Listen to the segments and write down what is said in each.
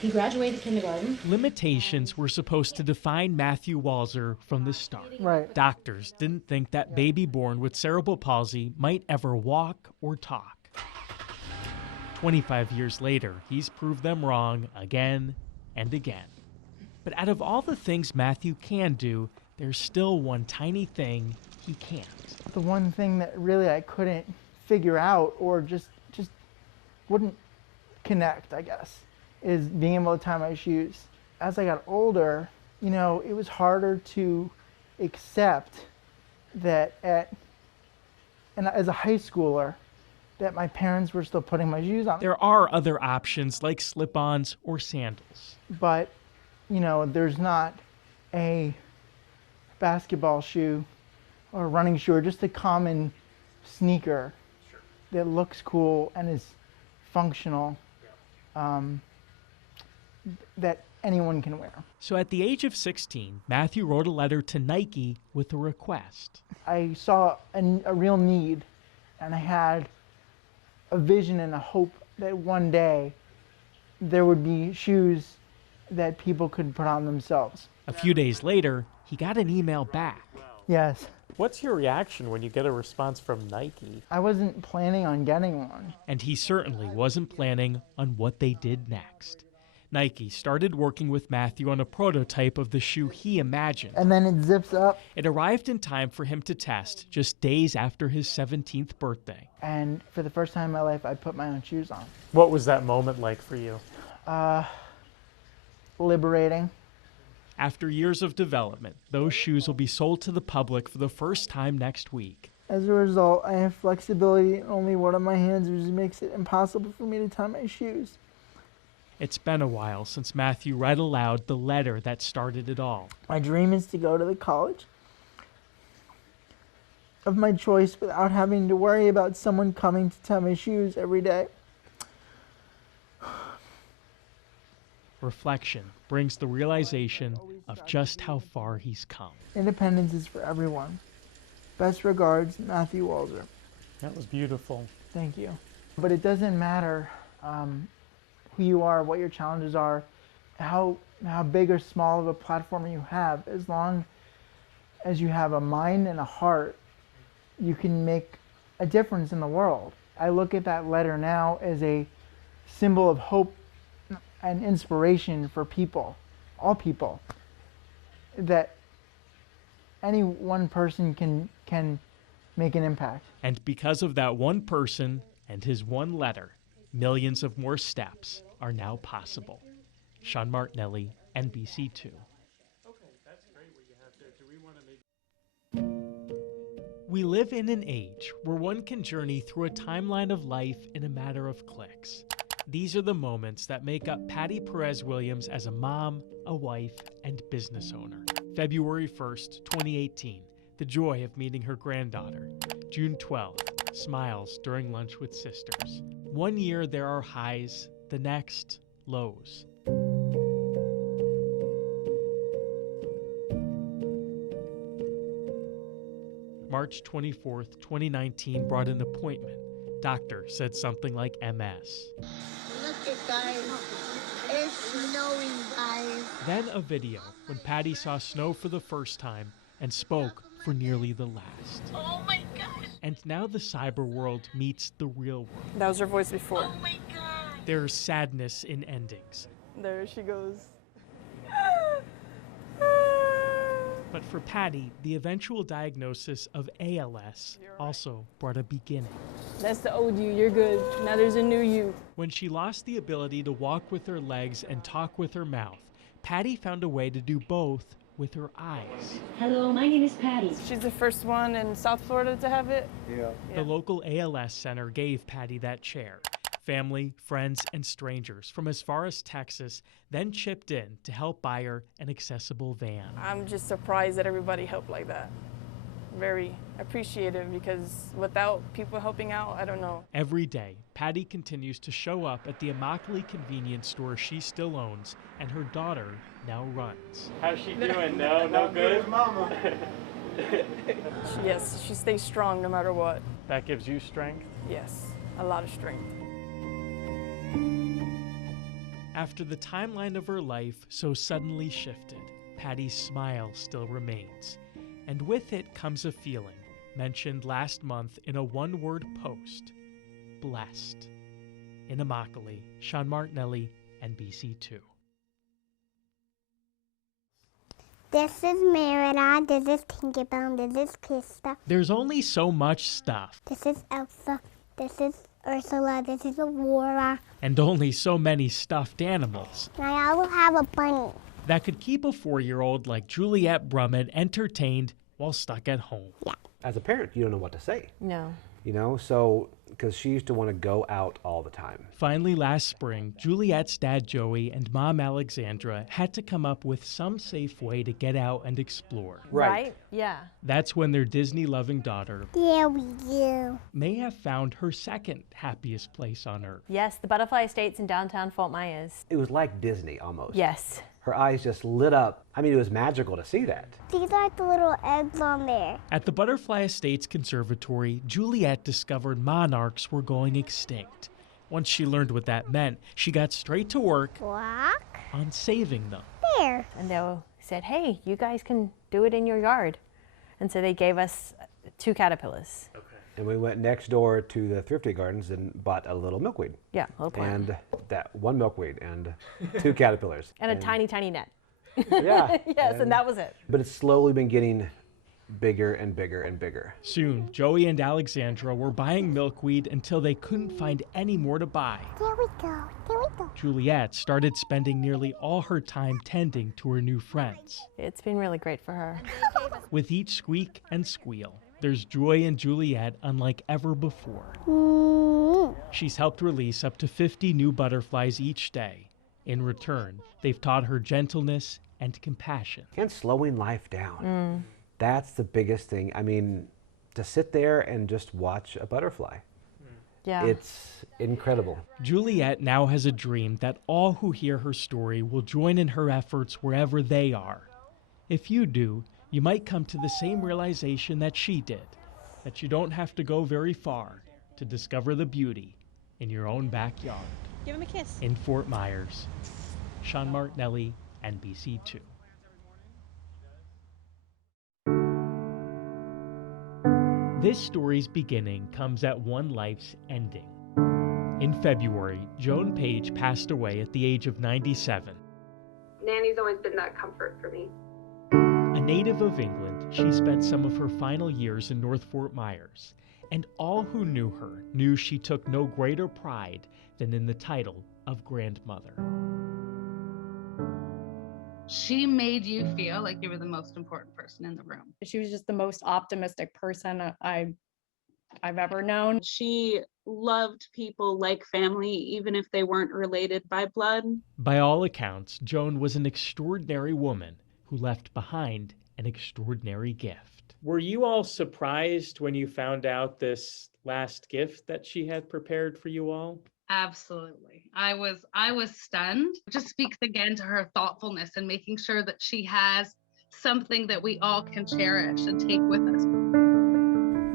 He graduated kindergarten. Limitations were supposed to define Matthew Walzer from the start. Right. Doctors didn't think that baby born with cerebral palsy might ever walk or talk. 25 years later, he's proved them wrong again and again. But out of all the things Matthew can do, there's still one tiny thing he can't. The one thing that really I couldn't figure out or just wouldn't connect, I guess, is being able to tie my shoes. As I got older, you know, it was harder to accept that as a high schooler, that my parents were still putting my shoes on. There are other options like slip-ons or sandals. But, you know, there's not a basketball shoe or a running shoe or just a common sneaker that looks cool and is functional that anyone can wear. So at the age of 16, Matthew wrote a letter to Nike with a request. I saw a real need, and I had a vision and a hope that one day there would be shoes that people could put on themselves. A few days later, he got an email back. Yes. What's your reaction when you get a response from Nike? I wasn't planning on getting one. And he certainly wasn't planning on what they did next. Nike started working with Matthew on a prototype of the shoe he imagined. And then it zips up. It arrived in time for him to test just days after his 17th birthday. And for the first time in my life, I put my own shoes on. What was that moment like for you? Liberating. After years of development, those shoes will be sold to the public for the first time next week. As a result, I have flexibility in only one of my hands, which makes it impossible for me to tie my shoes. It's been a while since Matthew read aloud the letter that started it all. My dream is to go to the college of my choice without having to worry about someone coming to tie my shoes every day. Reflection brings the realization of just how far he's come. Independence is for everyone. Best regards, Matthew Walzer. That was beautiful. Thank you. But it doesn't matter who you are, what your challenges are, how big or small of a platform you have. As long as you have a mind and a heart, you can make a difference in the world. I look at that letter now as a symbol of hope and inspiration for people, all people, that any one person can make an impact. And because of that one person and his one letter, millions of more steps are now possible. Sean Martinelli, NBC2. We live in an age where one can journey through a timeline of life in a matter of clicks. These are the moments that make up Patty Perez-Williams as a mom, a wife, and business owner. February 1st, 2018, the joy of meeting her granddaughter. June 12th, smiles during lunch with sisters. 1 year there are highs, the next, lows. March 24th, 2019 brought an appointment. Doctor said something like MS. Look at guys, it's snowing, guys. Then a video when Patty saw snow for the first time and spoke for nearly the last. Oh my gosh. And now the cyber world meets the real world. That was her voice before. Oh my god. There's sadness in endings. There she goes. But for Patty, the eventual diagnosis of ALS also brought a beginning. That's the old you, you're good. Now there's a new you. When she lost the ability to walk with her legs and talk with her mouth, Patty found a way to do both with her eyes. Hello, my name is Patty. She's the first one in South Florida to have it. The local ALS center gave Patty that chair. Family, friends, and strangers from as far as Texas then chipped in to help buy her an accessible van. I'm just surprised that everybody helped like that. Very appreciative, because without people helping out, I don't know. Every day, Patty continues to show up at the Immokalee convenience store she still owns and her daughter now runs. How's she doing? No good? Mama. Yes, she stays strong no matter what. That gives you strength? Yes, a lot of strength. After the timeline of her life so suddenly shifted, Patty's smile still remains. And with it comes a feeling, mentioned last month in a one-word post: blessed. In Immokalee, Sean Martinelli, NBC2. This is Merida, this is Tinkerbell, this is Krista, There's only so much stuff, this is Elsa, this is Ursula, this is Aurora. and only so many stuffed animals And I will have a bunny. that could keep a 4-year-old like Juliette Brummett entertained while stuck at home. As a parent, you don't know what to say, No. you know? So, because she used to want to go out all the time. Finally, last spring, Juliette's dad Joey and mom Alexandra had to come up with some safe way to get out and explore. Right. Yeah. That's when their Disney-loving daughter There we go. may have found her second happiest place on earth. Yes, the Butterfly Estates in downtown Fort Myers. It was like Disney almost. Yes. Her eyes just lit up. I mean, it was magical to see that. These are the little eggs on there. At the Butterfly Estates Conservatory, Juliette discovered monarchs were going extinct. Once she learned what that meant, she got straight to work Walk on saving them. there. And they said, hey, you guys can do it in your yard. And so they gave us 2 caterpillars. And we went next door to the Thrifty Gardens and bought a little milkweed. Yeah, little plant. And that one milkweed and 2 caterpillars. And a tiny, tiny net. Yeah. Yes, and that was it. But it's slowly been getting bigger and bigger and bigger. Soon, Joey and Alexandra were buying milkweed until they couldn't find any more to buy. There we go. There we go. Juliette started spending nearly all her time tending to her new friends. It's been really great for her. With each squeak and squeal, there's joy in Juliette unlike ever before. She's helped release up to 50 new butterflies each day. In return, they've taught her gentleness and compassion. And slowing life down. That's the biggest thing. I mean, to sit there and just watch a butterfly. Yeah. It's incredible. Juliette now has a dream that all who hear her story will join in her efforts wherever they are. If you do, you might come to the same realization that she did, that you don't have to go very far to discover the beauty in your own backyard. Give him a kiss. In Fort Myers, Sean Martinelli, NBC2. This story's beginning comes at one life's ending. In February, Joan Page passed away at the age of 97. Nanny's always been that comfort for me. A native of England, she spent some of her final years in North Fort Myers, and all who knew her knew she took no greater pride than in the title of grandmother. She made you feel like you were the most important person in the room. She was just the most optimistic person I've ever known. She loved people like family, even if they weren't related by blood. By all accounts, Joan was an extraordinary woman who left behind an extraordinary gift. Were you all surprised when you found out this last gift that she had prepared for you all? Absolutely. I was stunned. Just speaks again to her thoughtfulness and making sure that she has something that we all can cherish and take with us.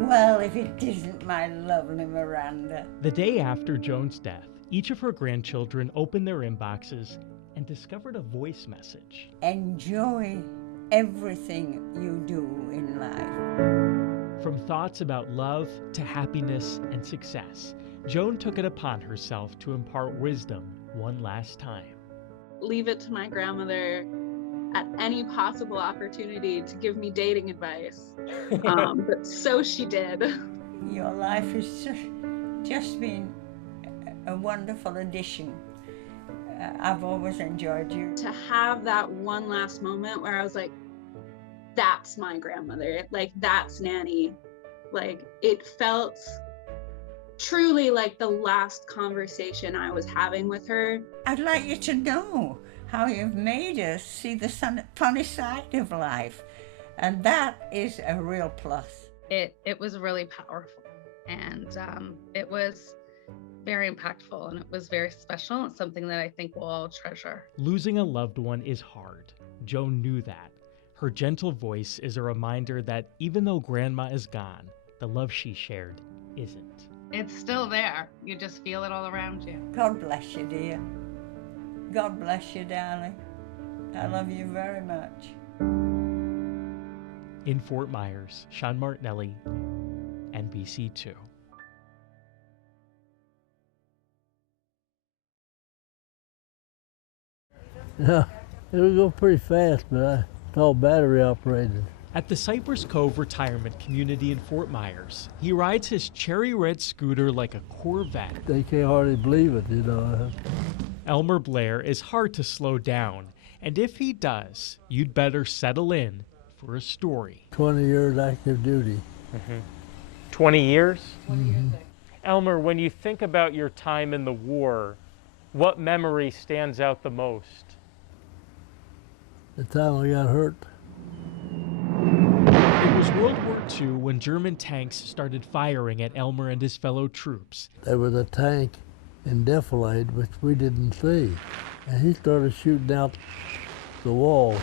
Well, if it isn't my lovely Miranda. The day after Joan's death, each of her grandchildren opened their inboxes and discovered a voice message. Enjoy everything you do in life. From thoughts about love to happiness and success, Joan took it upon herself to impart wisdom one last time. Leave it to my grandmother at any possible opportunity to give me dating advice. But so she did. Your life has just been a wonderful addition. I've always enjoyed you. To have that one last moment where I was like, that's my grandmother, like that's Nanny. Like it felt truly like the last conversation I was having with her. I'd like you to know how you've made us see the funny side of life. And that is a real plus. It was really powerful, and it was very impactful, and it was very special. It's something that I think we'll all treasure. Losing a loved one is hard. Joan knew that. Her gentle voice is a reminder that even though Grandma is gone, the love she shared isn't. It's still there. You just feel it all around you. God bless you, dear. God bless you, darling. I love you very much. In Fort Myers, Sean Martinelli, NBC2. Yeah, it'll go pretty fast, but it's all battery operated. At the Cypress Cove Retirement Community in Fort Myers, he rides his cherry red scooter like a Corvette. They can't hardly believe it, you know. Elmer Blair is hard to slow down, and if he does, you'd better settle in for a story. 20 years active duty. 20 years? 20 years. Elmer, when you think about your time in the war, what memory stands out the most? The time I got hurt. It was World War II when German tanks started firing at Elmer and his fellow troops. There was a tank in defilade, which we didn't see. And he started shooting out the wall.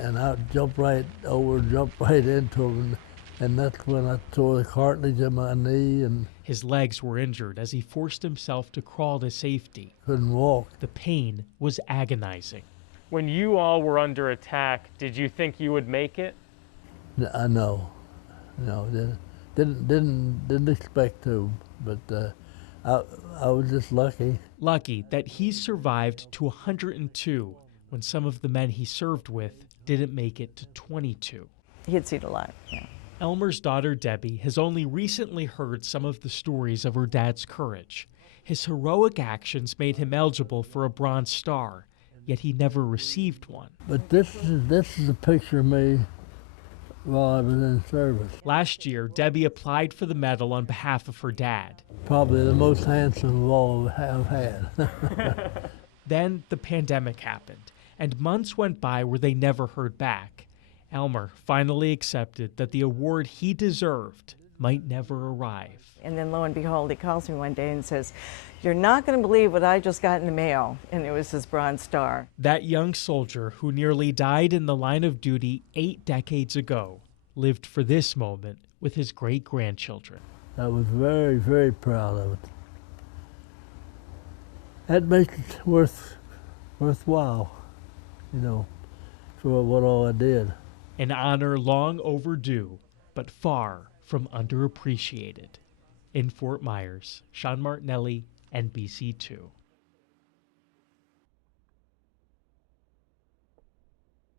And I jumped right over, jumped right into him. And that's when I tore the cartilage in my knee. And his legs were injured as he forced himself to crawl to safety. Couldn't walk. The pain was agonizing. When you all were under attack, did you think you would make it? No, didn't expect to, but I was just lucky. Lucky that he survived to 102 when some of the men he served with didn't make it to 22. He had seen a lot, yeah. Elmer's daughter Debbie has only recently heard some of the stories of her dad's courage. His heroic actions made him eligible for a Bronze Star, yet he never received one. But this is a picture of me while I was in service. Last year, Debbie applied for the medal on behalf of her dad. Probably the most handsome of all I've had. Then the pandemic happened, and months went by where they never heard back. Elmer finally accepted that the award he deserved might never arrive. And then lo and behold, he calls me one day and says, "You're not going to believe what I just got in the mail." And it was his Bronze Star. That young soldier who nearly died in the line of duty 8 decades ago lived for this moment with his great-grandchildren. I was very, very proud of it. That makes it worthwhile, you know, for what all I did. An honor long overdue, but far from underappreciated. In Fort Myers, Sean Martinelli, NBC2.